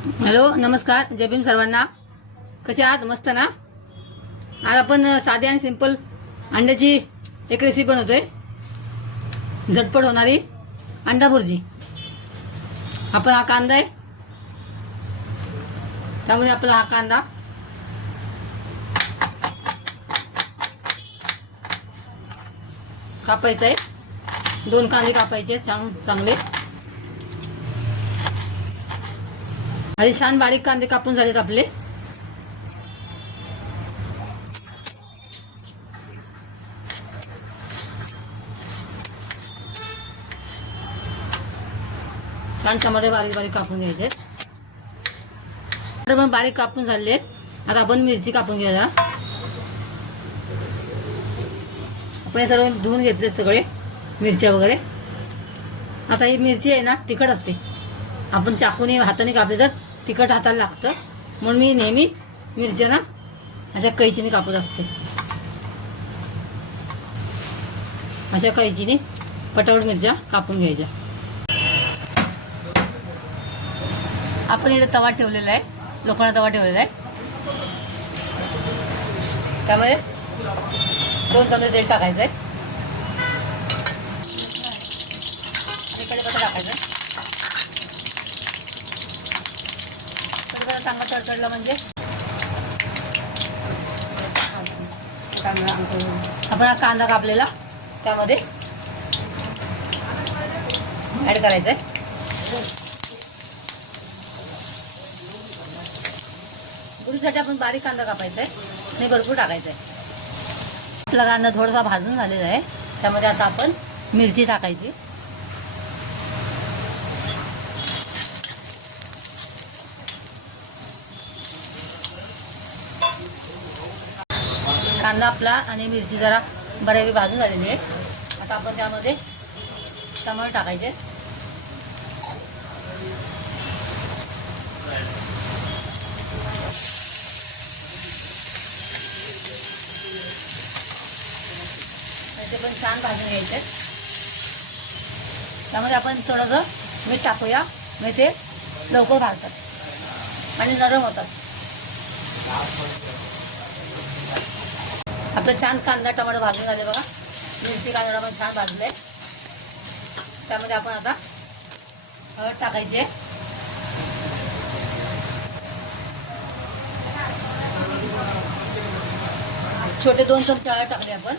Hello नमस्कार. जय भीम सर्वांना. कसे आहात? मस्त ना? आज आपण साधे साधी आणि सिंपल अंड्याची एक रेसिपी बनवतोय. झटपट होणारी अंडा भुर्जी. आपण हा कांदा आहे. त्यामध्ये आपला हा कांदा. कापायचा आहे. दोन कांदे कापायचे आहेत छान चांगले. आधी छान बारीक कांदे कापून झालेत आपले. छान टमाटे बारीक बारीक कापून घ्यायचे. तर मग बारीक कापून झाले आहेत आता आपण मिरची कापून घ्यायला आपण सर्व धुवून घेतले सगळे मिरच्या वगैरे. आता ही मिरची आहे ना तिखट असते. आपण चाकूने हाताने कापले तर तिखट हाताला लागतं. म्हणून मी नेहमी मिरच्यांना अशा कैचीने कापत असते. अशा कैचीने पटावट मिरच्या कापून घ्यायच्या. आपण इथे तवा ठेवलेला आहे. लोखंडा तवा ठेवलेला आहे. त्यामध्ये दोन चमचे तेल टाकायचं आहे आणि कढीपत्ता टाकायचं. चांगला तडतडला म्हणजे? आपण हा कांदा कापलेला त्यामध्ये ॲड करायचा आहे आपण बारीक कांदा कापायचा आहे आणि भरपूर टाकायचा आहे आपला कांदा थोडासा भाजून झालेला आहे. त्यामध्ये आता आपण मिरची टाकायची. कांदा आपला आणि मिरची जरा बऱ्यापैकी भाजून झालेली आहे. आता आपण त्यामध्ये टमाटर टाकायचे. ते पण छान भाजून घ्यायचे. त्यामध्ये आपण थोडंसं मीठ टाकूया. म्हणजे ते लवकर भाजतात आणि नरम होतात. आपलं छान कांदा टमाटर भाजून झाले बघा. मिरची कांदा टमाटर छान भाजले. त्यामध्ये आपण आता हळद टाकायची. आहे छोटे दोन चमचे हळद टाकले आपण.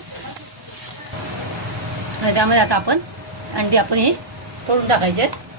आणि त्यामध्ये आता आपण अंडी आपण ही तोडून टाकायचे. आहेत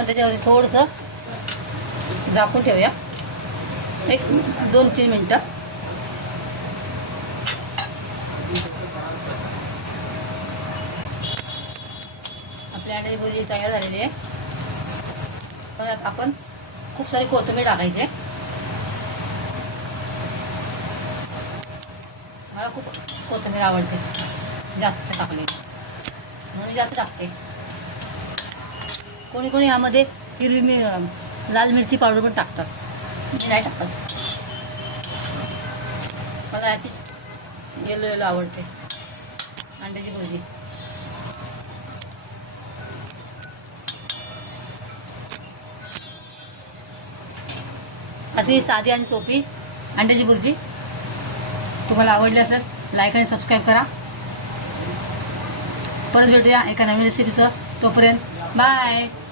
आपण त्याच्यावर थोडंसं झाकून ठेवूया. एक दोन तीन मिनटं. आपल्या अंड्याची भुर्जी तयार झालेली आहे. पण आपण खूप सारी कोथिंबीर टाकायची मला खूप कोथिंबीर आवडते. जास्त टाकली म्हणून जास्त टाकते. कोणी कोणी यामध्ये हिरवी मी लाल मिरची पावडर पण टाकतात. मी नाही टाकत. मला अशीच येलो येलो आवडते. अंड्याची भुर्जी अशी साधी आणि सोपी अंड्याची भुर्जी. तुम्हाला आवडली असल्यास लाईक आणि सबस्क्राईब करा. परत भेटूया एका नवीन रेसिपीचं तोपर्यंत बाय